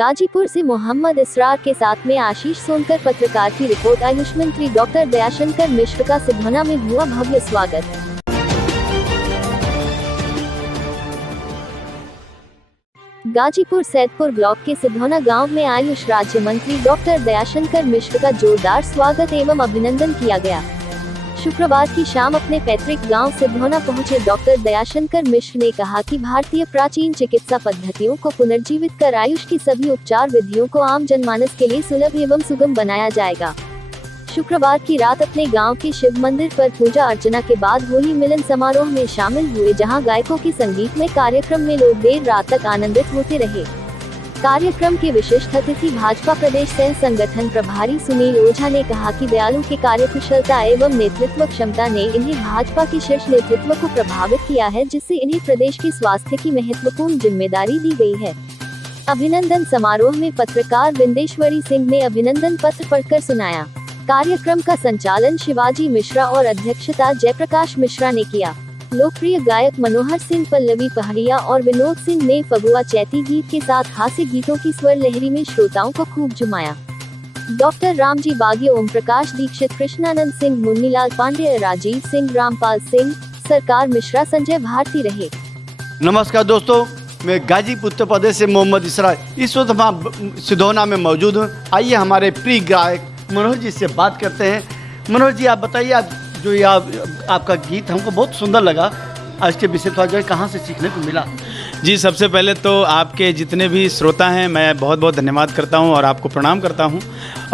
गाजीपुर से मोहम्मद इसरार के साथ में आशीष सोनकर। पत्रकार की रिपोर्ट। आयुष मंत्री डॉक्टर दयाशंकर मिश्र का सिधौना में हुआ भव्य स्वागत। गाजीपुर सैदपुर ब्लॉक के सिधौना गांव में आयुष राज्य मंत्री डॉक्टर दयाशंकर मिश्र का जोरदार स्वागत एवं अभिनंदन किया गया। शुक्रवार की शाम अपने पैतृक गांव सिधौना पहुंचे डॉक्टर दयाशंकर मिश्र ने कहा कि भारतीय प्राचीन चिकित्सा पद्धतियों को पुनर्जीवित कर आयुष की सभी उपचार विधियों को आम जनमानस के लिए सुलभ एवं सुगम बनाया जाएगा। शुक्रवार की रात अपने गांव के शिव मंदिर पर पूजा अर्चना के बाद होली मिलन समारोह में शामिल हुए, जहां गायकों की संगीतमय कार्यक्रम में लोग देर रात तक आनंदित होते रहे। कार्यक्रम के विशिष्ट अतिथि भाजपा प्रदेश सह संगठन प्रभारी सुनील ओझा ने कहा कि दयालु की कार्यकुशलता एवं नेतृत्व क्षमता ने इन्हें भाजपा की शीर्ष नेतृत्व को प्रभावित किया है, जिससे इन्हें प्रदेश की स्वास्थ्य की महत्वपूर्ण जिम्मेदारी दी गई है। अभिनंदन समारोह में पत्रकार विंदेश्वरी सिंह ने अभिनंदन पत्र पढ़कर सुनाया। कार्यक्रम का संचालन शिवाजी मिश्रा और अध्यक्षता जयप्रकाश मिश्रा ने किया। लोकप्रिय गायक मनोहर सिंह पल्लवी पहाड़िया और विनोद सिंह ने फगुआ चैती गीत के साथ हास्य गीतों की स्वर लहरी में श्रोताओं को खूब जुमाया। डॉक्टर रामजी बागी, ओम प्रकाश दीक्षित, कृष्णानंद सिंह, मुन्नीलाल पांडे, राजीव सिंह, रामपाल सिंह, सरकार मिश्रा, संजय भारती रहे। नमस्कार दोस्तों, मैं गाजीपुर उत्तर प्रदेश से मोहम्मद इसरार इस वक्त हम सिधौना में मौजूद हूँ। आइए हमारे प्रिय गायक मनोहर जी से बात करते हैं। मनोहर जी, आप बताइए, आप जो ये आपका गीत हमको बहुत सुंदर लगा, आज के विषय थोड़ा जो कहाँ से सीखने को मिला? जी, सबसे पहले तो आपके जितने भी श्रोता हैं मैं बहुत बहुत धन्यवाद करता हूं और आपको प्रणाम करता हूं।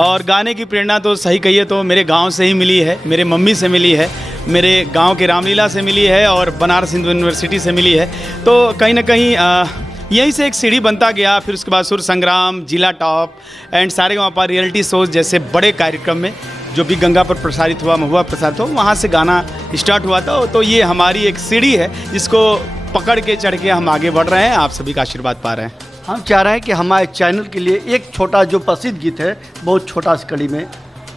और गाने की प्रेरणा तो सही कहिए तो मेरे गांव से ही मिली है, मेरे मम्मी से मिली है, मेरे गांव के रामलीला से मिली है और बनारस हिंदू यूनिवर्सिटी से मिली है। तो कहीं ना कहीं यहीं से एक सीढ़ी बनता गया। फिर उसके बाद सुर संग्राम, जिला top and Saregama reality shows जैसे बड़े कार्यक्रम में जो भी गंगा पर प्रसारित हुआ, महुआ प्रसारित हुआ, वहाँ से गाना स्टार्ट हुआ था। तो ये हमारी एक सीढ़ी है जिसको पकड़ के चढ़ के हम आगे बढ़ रहे हैं, आप सभी का आशीर्वाद पा रहे हैं। हम चाह रहे हैं कि हमारे चैनल के लिए एक छोटा जो प्रसिद्ध गीत है, बहुत छोटा सी कड़ी में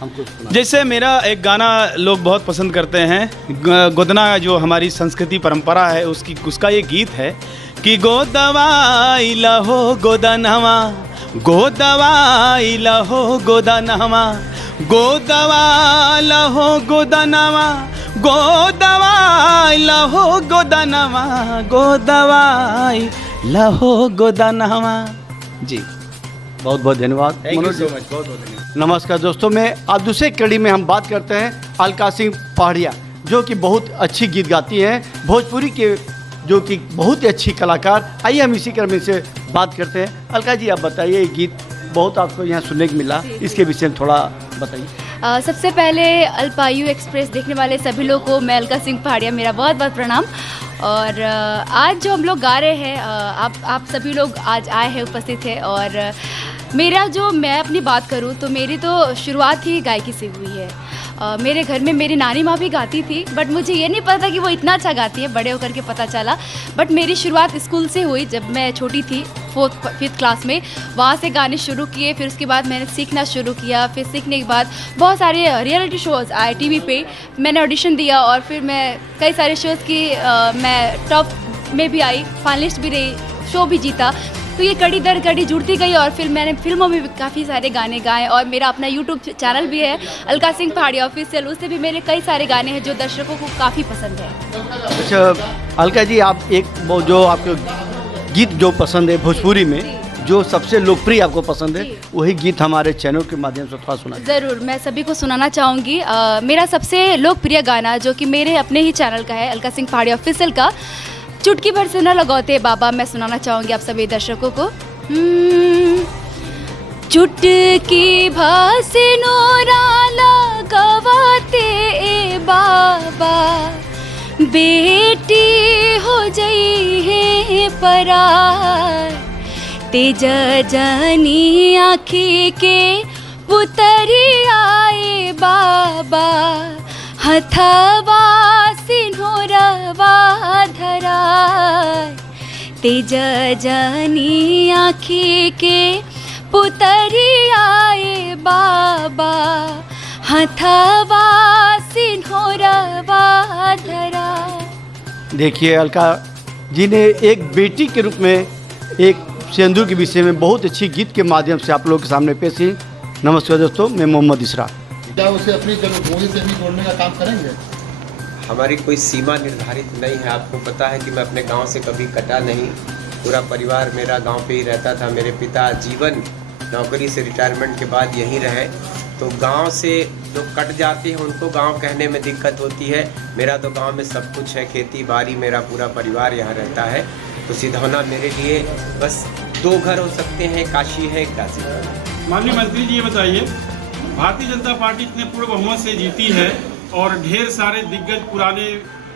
हमको सुना। जैसे मेरा एक गाना लोग बहुत पसंद करते हैं, गोदना, जो हमारी संस्कृति परंपरा है उसका ये गीत है कि गोदवाई लहो गोदनवा, गोदवाई लहो गोदनवा, गोदवा लहो गोदनवा, गोदवाई लहो गोदनवा, गोदवाई लहो गोदनवा। जी, बहुत बहुत धन्यवाद। बहुत बहुत धन्यवाद। नमस्कार दोस्तों, मैं आज दूसरे कड़ी में हम बात करते हैं अलका सिंह पहाड़िया, जो कि बहुत अच्छी गीत गाती हैं, भोजपुरी के जो कि बहुत ही अच्छी कलाकार। आइए हम इसी क्रम से बात करते हैं। अलका जी, आप बताइए, ये गीत बहुत आपको यहाँ सुनने को मिला, इसके विषय में थोड़ा बताइए। सबसे पहले अल्पायु एक्सप्रेस देखने वाले सभी लोगों को मैं अलका सिंह पहाड़िया मेरा बहुत बहुत प्रणाम। और आज जो हम लोग गा रहे हैं, आप सभी लोग आज आए हैं, उपस्थित है। और मैं अपनी बात करूं तो मेरी तो शुरुआत ही गायकी से हुई है। मेरे घर में मेरी नानी माँ भी गाती थी, बट मुझे ये नहीं पता कि वो इतना अच्छा गाती है, बड़े होकर के पता चला। बट मेरी शुरुआत स्कूल से हुई, जब मैं छोटी थी 4th क्लास में, वहाँ से गाने शुरू किए। फिर उसके बाद मैंने सीखना शुरू किया। फिर सीखने के बाद बहुत सारे रियलिटी शोज़ आए टीवी पे, मैंने ऑडिशन दिया और फिर मैं कई सारे शोज़ की मैं टॉप में भी आई, फाइनलिस्ट भी रही, शो भी जीता। तो ये कड़ी दर कड़ी जुड़ती गई और फिर मैंने फिल्मों में भी काफ़ी सारे गाने गाए। और मेरा अपना यूट्यूब चैनल भी है अलका सिंह पहाड़िया ऑफिशियल, उससे भी मेरे कई सारे गाने हैं जो दर्शकों को काफ़ी पसंद है। अच्छा अलका जी, आप एक वो जो आपको गीत जो पसंद है भोजपुरी में, जो सबसे लोकप्रिय आपको पसंद है, वही गीत हमारे चैनल के माध्यम से थोड़ा सुना। ज़रूर, मैं सभी को सुनाना चाहूँगी। मेरा सबसे लोकप्रिय गाना जो कि मेरे अपने ही चैनल का है, अलका सिंह पहाड़िया ऑफिशियल का, चुटकी भर से न लगौते बाबा, मैं सुनाना चाहूँगी आप सभी दर्शकों को। चुटकी भर से नोरा लगवाते ए बाबा, बेटी हो जई है परार, तेज जानी आँखी के पुतरी आए बाबा, हथवा सिन्होरवा धराय, तेज जानी आँखी के पुतरी आए बाबा, हथवा सिन्होरवा धराय। देखिए, अलका जी ने एक बेटी के रूप में एक सिंधु के विषय में बहुत अच्छी गीत के माध्यम से आप लोगों के सामने पेश की। नमस्कार दोस्तों, मैं मोहम्मद इसरा। क्या उसे अपनी जन्मभूमि से भी जोड़ने का काम करेंगे? हमारी कोई सीमा निर्धारित नहीं है। आपको पता है कि मैं अपने गांव से कभी कटा नहीं। पूरा परिवार मेरा गांव पे ही रहता था। मेरे पिता जीवन नौकरी से रिटायरमेंट के बाद यहीं रहे। तो गांव से जो कट जाते हैं उनको गांव कहने में दिक्कत होती है। मेरा तो गांव में सब कुछ है, खेती बाड़ी, मेरा पूरा परिवार यहाँ रहता है। तो सिधौना मेरे लिए बस 2 घर हो सकते हैं, काशी है, काशी। माननीय मंत्री जी, ये बताइए, भारतीय जनता पार्टी इतने पूर्ण बहुमत से जीती है और ढेर सारे दिग्गज पुराने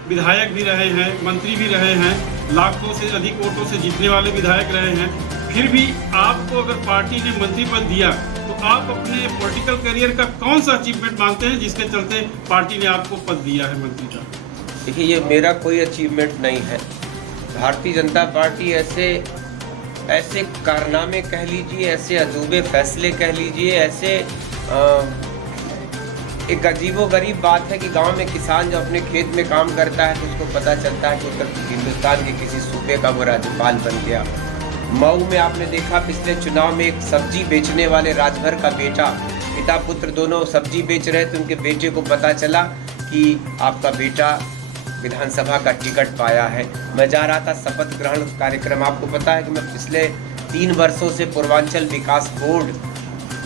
विधायक भी रहे हैं, मंत्री भी रहे हैं, लाखों से अधिक वोटों से जीतने वाले विधायक रहे हैं, फिर भी आपको अगर पार्टी ने मंत्री पद दिया तो आप अपने पॉलिटिकल करियर का कौन सा अचीवमेंट मानते हैं जिसके चलते पार्टी ने आपको पद दिया है मंत्री का? देखिए, ये मेरा कोई अचीवमेंट नहीं है। भारतीय जनता पार्टी ऐसे कारनामे कह लीजिए, ऐसे अजूबे फैसले कह लीजिए, ऐसे एक अजीबोगरीब बात है कि गांव में किसान जो अपने खेत में काम करता है तो उसको पता चलता है कि उत्तर हिंदुस्तान के किसी सूबे का वो राज्यपाल बन गया। मऊ में आपने देखा पिछले चुनाव में एक सब्जी बेचने वाले राजभर का बेटा, पिता पुत्र दोनों सब्जी बेच रहे थे। उनके बेटे को पता चला कि आपका बेटा विधानसभा का टिकट पाया है। मैं जा रहा था शपथ ग्रहण कार्यक्रम। आपको पता है कि मैं पिछले 3 वर्षों से पूर्वांचल विकास बोर्ड,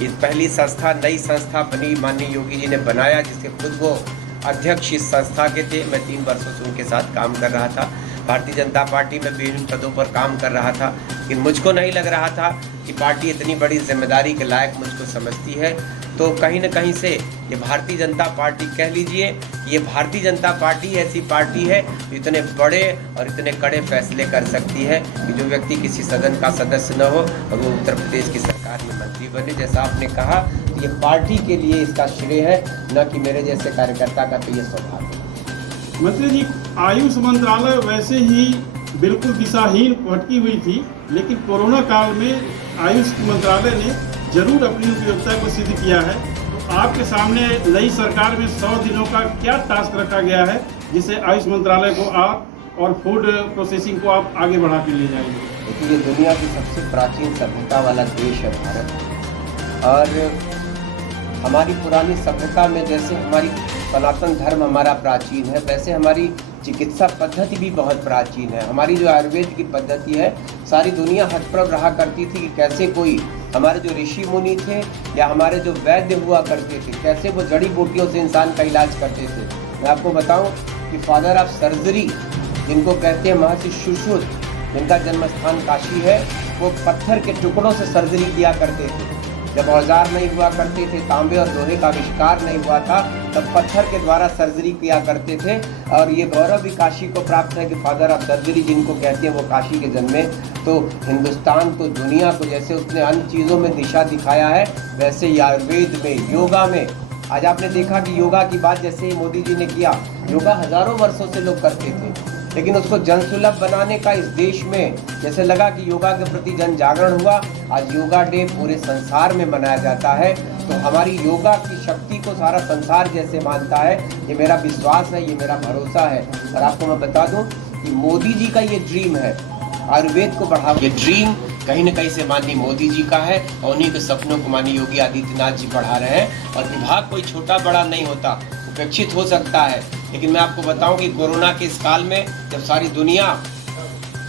ये पहली संस्था, नई संस्था बनी, माननीय योगी जी ने बनाया, जिसके खुद वो अध्यक्ष इस संस्था के थे। मैं 3 वर्षों से उनके साथ काम कर रहा था। भारतीय जनता पार्टी में विभिन्न पदों पर काम कर रहा था, लेकिन मुझको नहीं लग रहा था कि पार्टी इतनी बड़ी जिम्मेदारी के लायक मुझको समझती है। तो कहीं न कहीं से ये भारतीय जनता पार्टी कह लीजिए, ये भारतीय जनता पार्टी ऐसी पार्टी है जो इतने बड़े और इतने कड़े फैसले कर सकती है कि जो व्यक्ति किसी सदन का सदस्य न हो और वो उत्तर प्रदेश की सरकार में मंत्री बने। जैसा आपने कहा, ये पार्टी के लिए इसका श्रेय है, न कि मेरे जैसे कार्यकर्ता का। तो ये स्वभाव है। मंत्री जी, आयुष मंत्रालय वैसे ही बिल्कुल दिशाहीन भटकी हुई थी, लेकिन कोरोना काल में आयुष मंत्रालय ने जरूर अपनी उपयोगिता को सिद्ध किया है। तो आपके सामने नई सरकार में 100 दिनों का क्या टास्क रखा गया है जिससे आयुष मंत्रालय को आप और फूड प्रोसेसिंग को आप आगे बढ़ा के ले जाएंगे? देखिए, ये दुनिया की सबसे प्राचीन सभ्यता वाला देश है भारत। और हमारी पुरानी सभ्यता में जैसे हमारी सनातन धर्म हमारा प्राचीन है, वैसे हमारी चिकित्सा पद्धति भी बहुत प्राचीन है। हमारी जो आयुर्वेद की पद्धति है, सारी दुनिया हतप्रभ रहा करती थी कि कैसे कोई, हमारे जो ऋषि मुनि थे या हमारे जो वैद्य हुआ करते थे, कैसे वो जड़ी बूटियों से इंसान का इलाज करते थे। मैं आपको बताऊं कि फादर ऑफ सर्जरी जिनको कहते हैं महर्षि सुश्रुत, जिनका जन्म स्थान काशी है, वो पत्थर के टुकड़ों से सर्जरी किया करते थे। जब औजार नहीं हुआ करते थे, तांबे और लोहे का आविष्कार नहीं हुआ था, तब पत्थर के द्वारा सर्जरी किया करते थे। और ये गौरव भी काशी को प्राप्त है कि फादर ऑफ सर्जरी जिनको कहते हैं वो काशी के जन्मे। तो हिंदुस्तान को, दुनिया को जैसे उसने अन्य चीज़ों में दिशा दिखाया है, वैसे ही आयुर्वेद में, योगा में। आज आपने देखा कि योगा की बात जैसे ही मोदी जी ने किया, योगा हज़ारों वर्षों से लोग करते थे, लेकिन उसको जनसुलभ बनाने का इस देश में जैसे लगा कि योगा के प्रति जन जागरण हुआ। आज योगा डे पूरे संसार में मनाया जाता है। तो हमारी योगा की शक्ति को सारा संसार जैसे मानता है, ये मेरा विश्वास है, ये मेरा भरोसा है। और आपको मैं बता दूं कि मोदी जी का ये ड्रीम है आयुर्वेद को बढ़ावा। ये ड्रीम कहीं न कहीं से माननीय मोदी जी का है और उन्हीं के सपनों को माननीय योगी आदित्यनाथ जी बढ़ा रहे हैं। और विभाग कोई छोटा बड़ा नहीं होता, उपेक्षित हो सकता है, लेकिन मैं आपको बताऊं कि कोरोना के इस काल में जब सारी दुनिया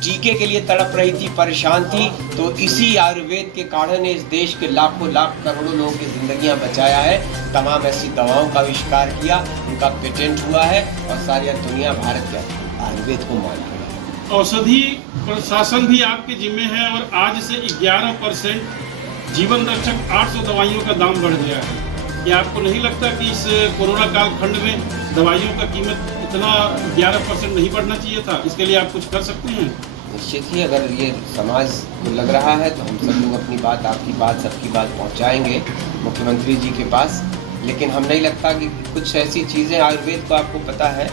टीके के लिए तड़प रही थी, परेशान थी, तो इसी आयुर्वेद के काढ़े ने इस देश के लाखों लाख करोड़ों लोगों की जिंदगियां बचाया है। तमाम ऐसी दवाओं का आविष्कार किया, उनका पेटेंट हुआ है और सारी दुनिया भारत के आयुर्वेद को मान रही है। औषधि प्रशासन भी आपके जिम्मे है और आज से 11% जीवन रक्षक 800 दवाइयों का दाम बढ़ गया है। क्या आपको नहीं लगता कि इस कोरोना काल खंड में दवाइयों का कीमत इतना 11% नहीं बढ़ना चाहिए था? इसके लिए आप कुछ कर सकते हैं? निश्चित ही, अगर ये समाज को लग रहा है तो हम सब लोग अपनी बात, आपकी बात, सबकी बात पहुंचाएंगे मुख्यमंत्री जी के पास। लेकिन हम नहीं लगता कि कुछ ऐसी चीज़ें आयुर्वेद को, आपको पता है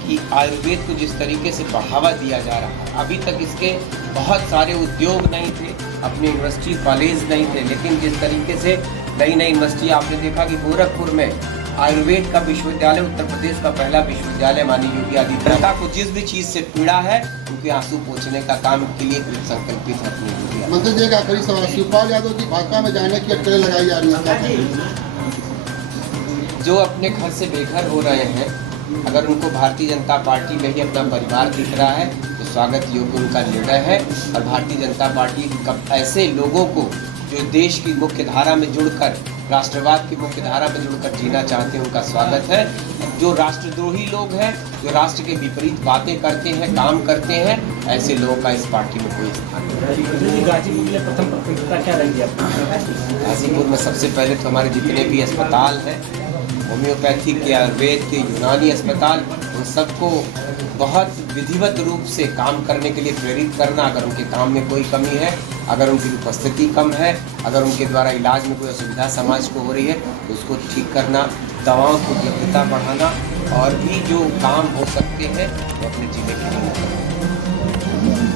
कि आयुर्वेद को जिस तरीके से बढ़ावा दिया जा रहा है, अभी तक इसके बहुत सारे उद्योग नहीं थे, अपने यूनिवर्सिटी कॉलेज नहीं थे, लेकिन जिस तरीके से नई नई यूनिवर्सिटी, आपने देखा कि गोरखपुर में आयुर्वेद का विश्वविद्यालय, उत्तर प्रदेश का पहला विश्वविद्यालय माननीय योगी आदित्यनाथ को जिस भी चीज़ से पीड़ा है उनके आंसू पोंछने का काम के लिए संकल्पित है अपनी योगी। मंत्री जी का आखिरी सवाल, शिवपाल यादव की भाजपा में जाने की अटकलें लगाई जा रही हैं, जो अपने घर से बेघर हो रहे हैं, अगर उनको भारतीय जनता पार्टी में ही अपना परिवार दिख रहा है तो स्वागत योग्य उनका निर्णय है। और भारतीय जनता पार्टी ऐसे लोगों को जो देश की मुख्य धारा में जुड़कर, राष्ट्रवाद की मुख्य धारा में जुड़कर जीना चाहते हैं, उनका स्वागत है। जो राष्ट्रद्रोही लोग हैं, जो राष्ट्र के विपरीत बातें करते हैं, काम करते हैं, ऐसे लोगों का इस पार्टी में कोई स्थान नहीं। गाजीपुर के लिए प्रथम प्राथमिकता क्या रहेगी आपकी? गाजीपुर में सबसे पहले तो हमारे जितने भी अस्पताल हैं, होम्योपैथिक के, आयुर्वेद के, यूनानी अस्पताल, उन सबको बहुत विधिवत रूप से काम करने के लिए प्रेरित करना। अगर उनके काम में कोई कमी है, अगर उनकी उपस्थिति कम है, अगर उनके द्वारा इलाज में कोई असुविधा समाज को हो रही है तो उसको ठीक करना, दवाओं की उपलब्धता बढ़ाना और भी जो काम हो सकते हैं वो अपने जिले के लिए करना।